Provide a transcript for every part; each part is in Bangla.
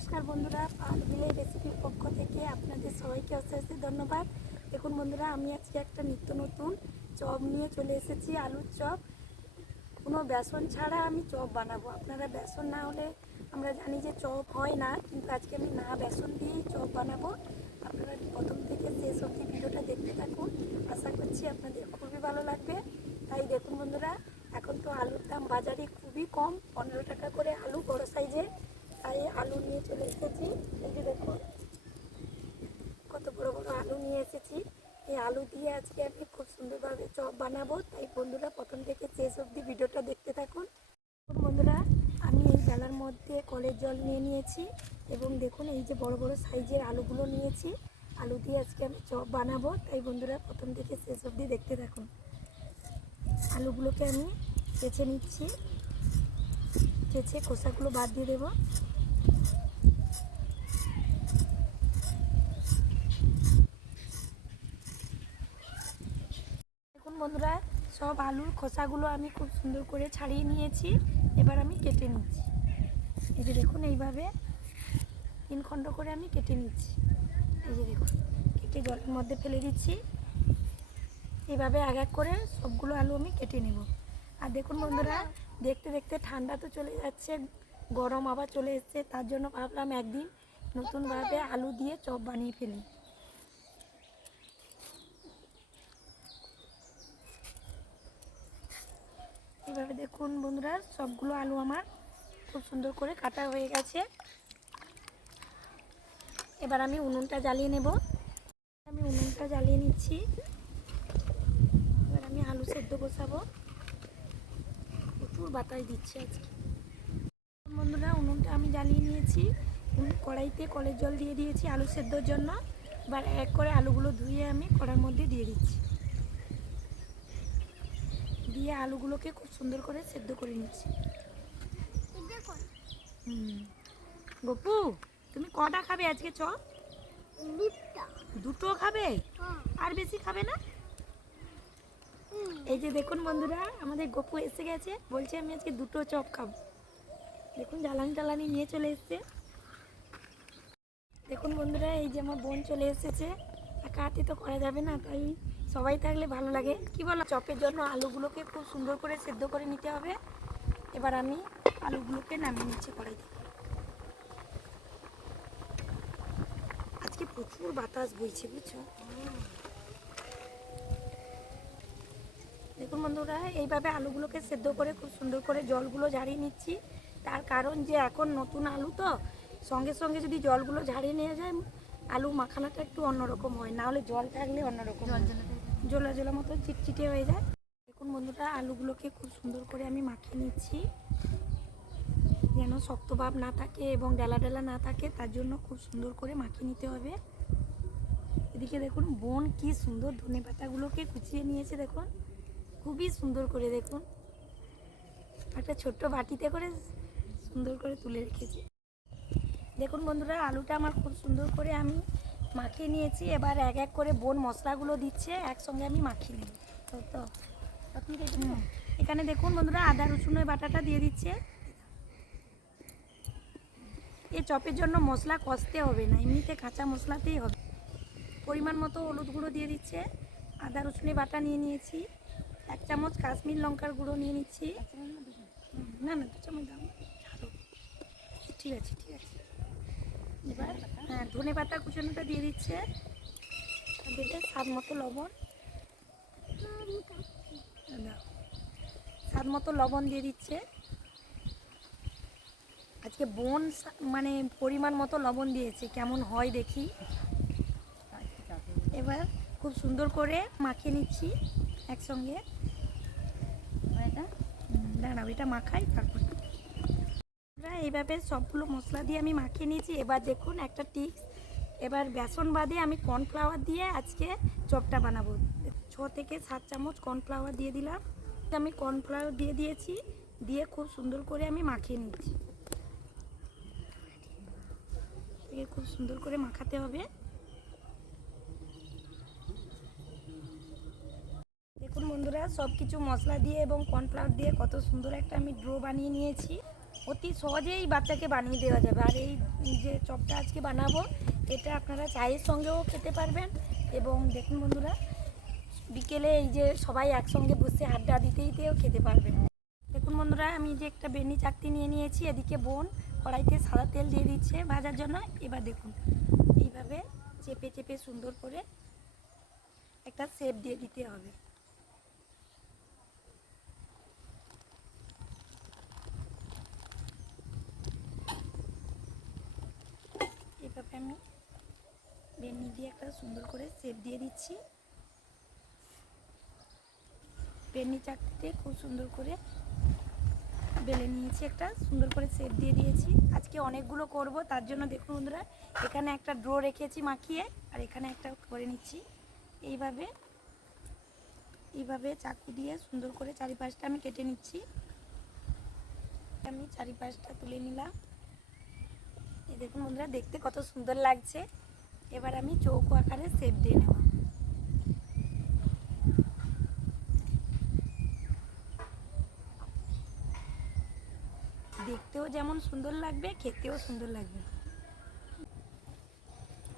নমস্কার বন্ধুরা, পারভিলের রেসিপির পক্ষ থেকে আপনাদের সবাইকে অশেষ ধন্যবাদ। দেখুন বন্ধুরা, আমি আজকে একটা নিত্য নতুন চপ নিয়ে চলে এসেছি। আলুর চপ, কোনো বেসন ছাড়া আমি চপ বানাবো। আপনারা বেসন না হলে আমরা জানি যে চপ হয় না, কিন্তু আজকে আমি না বেসন দিয়েই চপ বানাবো। আপনারা প্রথম থেকে শেষ অবধি ভিডিওটা দেখতে থাকুন, আশা করছি আপনাদের খুবই ভালো লাগবে। তাই দেখুন বন্ধুরা, এখন তো আলুর দাম বাজারে খুবই কম, 15 টাকা করে আলু বড় সাইজের। তাই আলু নিয়ে চলে এসেছি। এই যে দেখুন কত বড় বড় আলু নিয়ে এসেছি। এই আলু দিয়ে আজকে আমি খুব সুন্দরভাবে চপ বানাবো। তাই বন্ধুরা প্রথম থেকে শেষ অবধি ভিডিওটা দেখতে থাকুন। বন্ধুরা, আমি এই বেলার মধ্যে কলের জল নিয়ে নিয়েছি এবং দেখুন এই যে বড় বড় সাইজের আলুগুলো নিয়েছি। আলু দিয়ে আজকে আমি চপ বানাবো। তাই বন্ধুরা প্রথম থেকে শেষ অবধি দেখতে থাকুন। আলুগুলোকে আমি কেচে নিচ্ছি, কেচে খোসাগুলো বাদ দিয়ে দেবো। দেখুন বন্ধুরা, সব আলুর খোসাগুলো আমি খুব সুন্দর করে ছাড়িয়ে নিয়েছি। এবার আমি কেটে নিচ্ছি। এই যে দেখুন এইভাবে 3 খণ্ড করে আমি কেটে নিচ্ছি। এই যে দেখুন কেটে জলের মধ্যে ফেলে দিচ্ছি। এইভাবে এক এক করে সবগুলো আলু আমি কেটে নেব। আর দেখুন বন্ধুরা, দেখতে দেখতে ঠান্ডা তো চলে যাচ্ছে, গরম আবার চলে এসছে। তার জন্য ভাবলাম একদিন নতুনভাবে আলু দিয়ে চপ বানিয়ে ফেলি। এইভাবে দেখুন বন্ধুরা, সবগুলো আলু আমার খুব সুন্দর করে কাটা হয়ে গেছে। এবার আমি উনুনটা জ্বালিয়ে নেব। আমি উনুনটা জ্বালিয়ে নিচ্ছি। এবার আমি আলু সেদ্ধ বসাবো। প্রচুর বাতাস দিচ্ছে আজকে। বন্ধুরা, উনুনটা আমি জ্বালিয়ে নিয়েছি। কড়াইতে কলের জল দিয়ে দিয়েছি আলু সেদ্ধর জন্য। এবার এক করে আলুগুলো ধুয়ে আমি কড়ার মধ্যে দিয়ে দিচ্ছি। দিয়ে আলুগুলোকে খুব সুন্দর করে সেদ্ধ করে নিচ্ছি। গপু, তুমি কটা খাবে আজকে চপ? দুটো খাবে? আর বেশি খাবে না? এই যে দেখুন বন্ধুরা, আমাদের গপু এসে গেছে, বলছে আমি আজকে দুটো চপ খাবো। দেখুন জ্বালানি টালানি নিয়ে চলে এসছে। দেখুন বন্ধুরা, এই যে আমার বোন চলে এসেছে। একা হাতে তো করা যাবে না, তাই সবাই থাকলে ভালো লাগে। কি বলো? চপের জন্য আলুগুলোকে খুব সুন্দর করে সেদ্ধ করে নিতে হবে। এবার আমি আলুগুলোকে নামিয়ে নিচ্ছি কড়াই থেকে। আজকে প্রচুর বাতাস বইছে, বুঝছো? দেখুন বন্ধুরা, এইভাবে আলুগুলোকে সেদ্ধ করে খুব সুন্দর করে জলগুলো ঝাড়িয়ে নিচ্ছি। তার কারণ যে এখন নতুন আলু তো, সঙ্গে সঙ্গে যদি জলগুলো ঝাড়িয়ে নিয়ে যায়, আলু মাখানাটা একটু অন্যরকম হয়, না হলে জল থাকলে অন্যরকম জোলা জোলা মতো চিটচিটে হয়ে যায়। দেখুন বন্ধুরা, আলুগুলোকে খুব সুন্দর করে আমি মাখিয়ে নিচ্ছি, যেন শক্ত ভাব না থাকে এবং ডালা ডালা না থাকে। তার জন্য খুব সুন্দর করে মাখিয়ে নিতে হবে। এদিকে দেখুন বোন কি সুন্দর ধনে পাতাগুলোকে কুচিয়ে নিয়েছে। দেখুন খুবই সুন্দর করে, দেখুন একটা ছোট্ট বাটিতে করে সুন্দর করে তুলে রেখেছি। দেখুন বন্ধুরা, আলুটা আমার খুব সুন্দর করে আমি মাখিয়ে নিয়েছি। এবার এক এক করে বোন মশলাগুলো দিচ্ছে, একসঙ্গে আমি মাখিয়ে নেব। তো এখানে দেখুন বন্ধুরা, আদা রসুনের বাটাটা দিয়ে দিচ্ছে। এই চপের জন্য মশলা কষতে হবে না, এমনিতে কাঁচা মশলাতেই হবে। পরিমাণ মতো হলুদ গুঁড়ো দিয়ে দিচ্ছে। আদা রসুনের বাটা নিয়ে নিয়েছি। 1 চামচ কাশ্মীর লঙ্কার গুঁড়ো নিয়ে নিচ্ছি। না না, 2 চামচ দাও। ঠিক আছে ঠিক আছে। এবার ধনে পাতা কুচানোটা দিয়ে দিচ্ছে। দিলে স্বাদ মতো লবণ, স্বাদ মতো লবণ দিয়ে দিচ্ছে। আজকে বোন মানে পরিমাণ মতো লবণ দিয়েছে, কেমন হয় দেখি। এবার খুব সুন্দর করে মাখিয়ে নিচ্ছি একসঙ্গে। দাঁড়াও, এটা মাখাই তারপর। এইভাবে সবগুলো মশলা দিয়ে আমি মাখিয়ে নিয়েছি। এবার দেখুন একটা টিপস, এবার বেসন বাদে আমি কর্নফ্লাওয়ার দিয়ে আজকে চপটা বানাবো। 6 থেকে 7 চামচ কর্নফ্লাওয়ার দিয়ে দিলাম। আমি কর্নফ্লাওয়ার দিয়ে দিয়েছি, দিয়ে খুব সুন্দর করে আমি মাখিয়ে নিচ্ছি। খুব সুন্দর করে মাখাতে হবে। দেখুন বন্ধুরা, সব কিছু মশলা দিয়ে এবং কর্নফ্লাওয়ার দিয়ে কত সুন্দর একটা আমি ডো বানিয়ে নিয়েছি। অতি সহজেই বাচ্চাকে বানিয়ে দেওয়া যাবে। আর এই যে চপটা আজকে বানাবো, এটা আপনারা চায়ের সঙ্গেও খেতে পারবেন। এবং দেখুন বন্ধুরা, বিকেলে এই যে সবাই একসঙ্গে বসে আড্ডা দিতে দিতেও খেতে পারবেন। দেখুন বন্ধুরা, আমি যে একটা বেনি চাকতি নিয়ে নিয়েছি, এদিকে বোন কড়াইতে সাদা তেল দিয়ে দিচ্ছে ভাজার জন্য। এবার দেখুন এইভাবে চেপে চেপে সুন্দর করে একটা শেপ দিয়ে দিতে হবে। এইভাবে আমি বেনি দিয়ে একটা সুন্দর করে শেপ দিয়ে দিচ্ছি। বেনি চাকতিতে খুব সুন্দর করে বেলে নিয়েছি, একটা সুন্দর করে শেপ দিয়ে দিয়েছি। আজকে অনেকগুলো করব, তার জন্য দেখুন বন্ধুরা, এখানে একটা ড্রো রেখেছি মাখিয়ে, আর এখানে একটা করে নিচ্ছি। এইভাবে এইভাবে চাকু দিয়ে সুন্দর করে চারিপাশটা আমি কেটে নিচ্ছি। আমি চারিপাশটা তুলে নিলাম। এই দেখুন বন্ধুরা, দেখতে কত সুন্দর লাগছে। এবার আমি চৌকো আকারে শেপ দিয়ে নেব। দেখতেও যেমন সুন্দর লাগবে, খেতেও সুন্দর লাগবে।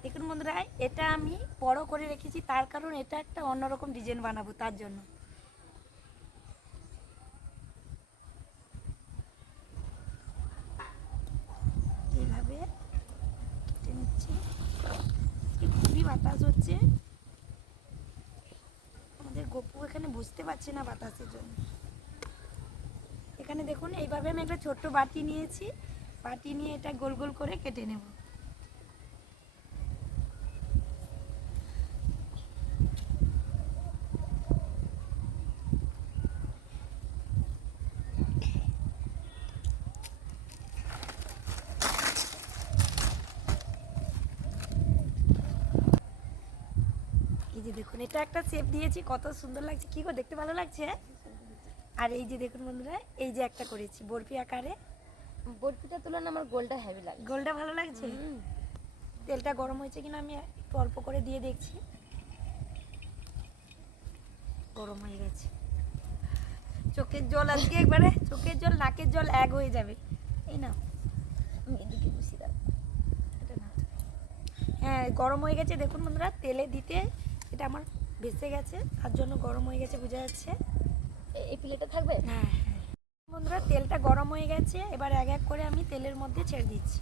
দেখুন বন্ধুরা, এটা আমি বড় করে রেখেছি, তার কারণ এটা একটা অন্যরকম ডিজাইন বানাবো, তার জন্য। এইভাবে কেটে নিচ্ছি। খুবই বাতাস হচ্ছে, আমাদের গপু এখানে বুঝতে পারছে না বাতাসের জন্য। এখানে দেখুন এইভাবে আমি একটা ছোট্ট বাটি নিয়েছি, বাটি নিয়ে এটা গোল গোল করে কেটে নেব। এই যে দেখুন, এটা একটা শেপ দিয়েছি, কত সুন্দর লাগছে। কি গো, দেখতে ভালো লাগছে? আর এই যে দেখুন বন্ধুরা, এই যে একটা করেছি বরফি আকারে। বরফিটার তুলনায় আমার গোলটা হেভি লাগে। গোলটা ভালো লাগছে? তেলটা গরম হয়েছে কিনা আমি একটু অল্প করে দিয়ে দেখছি। গরম হয়ে গেছে। চোখের জল আজকে একবারে, চোখের জল নাকের জল এক হয়ে যাবে। এই না, আমি এদিকে বসি দাও। এটা না, হ্যাঁ গরম হয়ে গেছে। দেখুন বন্ধুরা, তেলে দিতে এটা আমার ভেসে গেছে, তার জন্য গরম হয়ে গেছে, বোঝা যাচ্ছে। এই প্লেটে থাকবে? হ্যাঁ হ্যাঁ বন্ধুরা, তেলটা গরম হয়ে গেছে। এবার এক এক করে আমি তেলের মধ্যে ছেড়ে দিচ্ছি।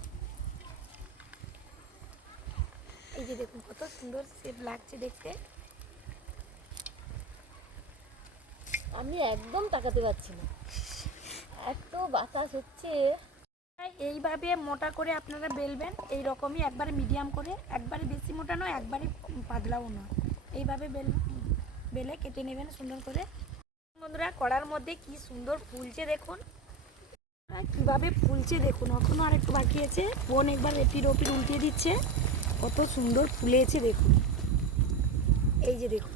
এই যে দেখুন কত সুন্দর শেপ লাগছে দেখতে। আমি একদম তাকাতে পারছি না, এত বাতাস হচ্ছে। এইভাবে মোটা করে আপনারা বেলবেন, এই রকমই একবারে মিডিয়াম করে, একবারে বেশি মোটা নয়, একবারে পাতলাও নয়। এইভাবে বেলে কেটে নেবেন সুন্দর করে। বন্ধুরা, কড়ার মধ্যে কি সুন্দর ফুলছে দেখুন, কিভাবে ফুলছে দেখুন। এখনো আর একটু বাকি আছে, বোন একবার এপির ওপির উল্টিয়ে দিচ্ছে, কত সুন্দর ফুলেছে দেখুন। এই যে দেখুন,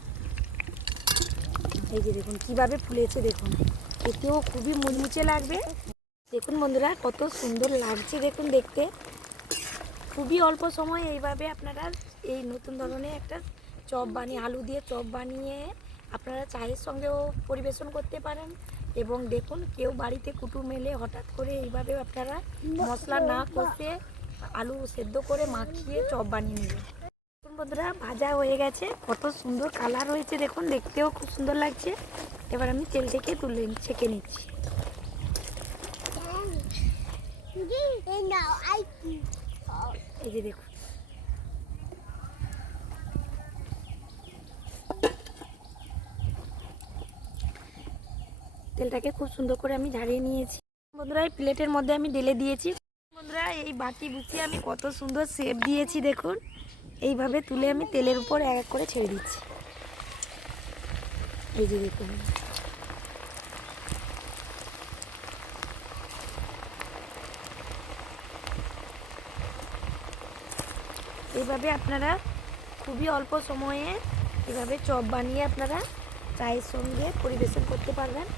এই যে দেখুন কিভাবে ফুলেছে দেখুন, এতেও খুবই মুচমুচে লাগবে। দেখুন বন্ধুরা, কত সুন্দর লাগছে দেখুন দেখতে। খুবই অল্প সময় এইভাবে আপনারা এই নতুন ধরনের একটা চপ বানিয়ে, আলু দিয়ে চপ বানিয়ে আপনারা চায়ের সঙ্গেও পরিবেশন করতে পারেন। এবং দেখুন, কেউ বাড়িতে কুটুম এলে হঠাৎ করে এইভাবে আপনারা মশলা না কষে আলু সেদ্ধ করে মাখিয়ে চপ বানিয়ে নেবেন। দেখুন বন্ধুরা, ভাজা হয়ে গেছে, কত সুন্দর কালার হয়েছে দেখুন, দেখতেও খুব সুন্দর লাগছে। এবার আমি তেল থেকে তুলে ছেঁকে নিচ্ছি। এই যে দেখুন, তেলটাকে খুব সুন্দর করে আমি ঝারিয়ে নিয়েছি। বন্ধুরা, এই প্লেটের মধ্যে আমি ঢেলে দিয়েছি। বন্ধুরা, এই বাটি বুঝিয়ে আমি কত সুন্দর শেপ দিয়েছি দেখুন। এইভাবে তুলে আমি তেলের উপর এক এক করে ছেড়ে দিচ্ছি। এই যে দেখুন, এইভাবে আপনারা খুবই অল্প সময়ে এভাবে চপ বানিয়ে আপনারা চায়ের সঙ্গে পরিবেশন করতে পারবেন।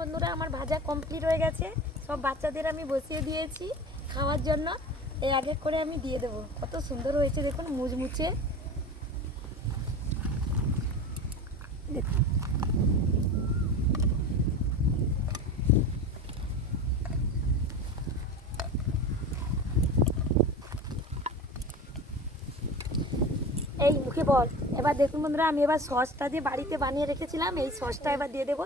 বন্ধুরা, আমার ভাজা কমপ্লিট হয়ে গেছে, সব বাচ্চাদের আমি বসিয়ে দিয়েছি খাওয়ার জন্য। এই এক এক করে আমি দিয়ে দেবো। কত সুন্দর হয়েছে দেখুন, মুচমুচে দেখুন। মুখে বল। এবার দেখুন বন্ধুরা, আমি এবার সসটা দিয়ে বাড়িতে বানিয়ে রেখেছিলাম, এই সসটা এবার দিয়ে দেবো।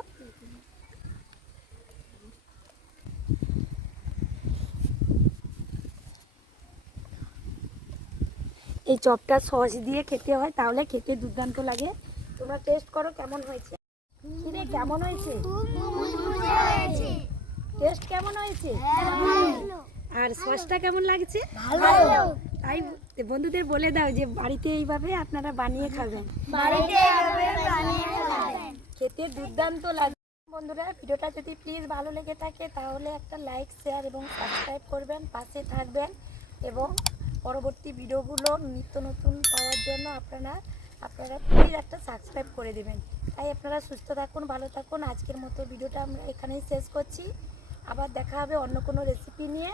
এই চপটা সস দিয়ে খেতে হয়, তাহলে খেতে দুর্দান্ত লাগে। তোমরা টেস্ট করো কেমন হয়েছে। কিরে কেমন হয়েছে? টেস্ট কেমন হয়েছে? আর সসটা কেমন লাগছে? তাই বন্ধুদের বলে দাও যে বাড়িতে এইভাবে আপনারা বানিয়ে খাবেন, খেতে দুর্দান্ত লাগে। বন্ধুরা, ভিডিওটা যদি প্লিজ ভালো লেগে থাকে তাহলে একটা লাইক, শেয়ার এবং সাবস্ক্রাইব করবেন, পাশে থাকবেন এবং পরবর্তী ভিডিওগুলো নিত্য নতুন পাওয়ার জন্য আপনারা প্লিজ একটা সাবস্ক্রাইব করে দেবেন। তাই আপনারা সুস্থ থাকুন, ভালো থাকুন। আজকের মতো ভিডিওটা আমরা এখানেই শেষ করছি। আবার দেখা হবে অন্য কোনো রেসিপি নিয়ে।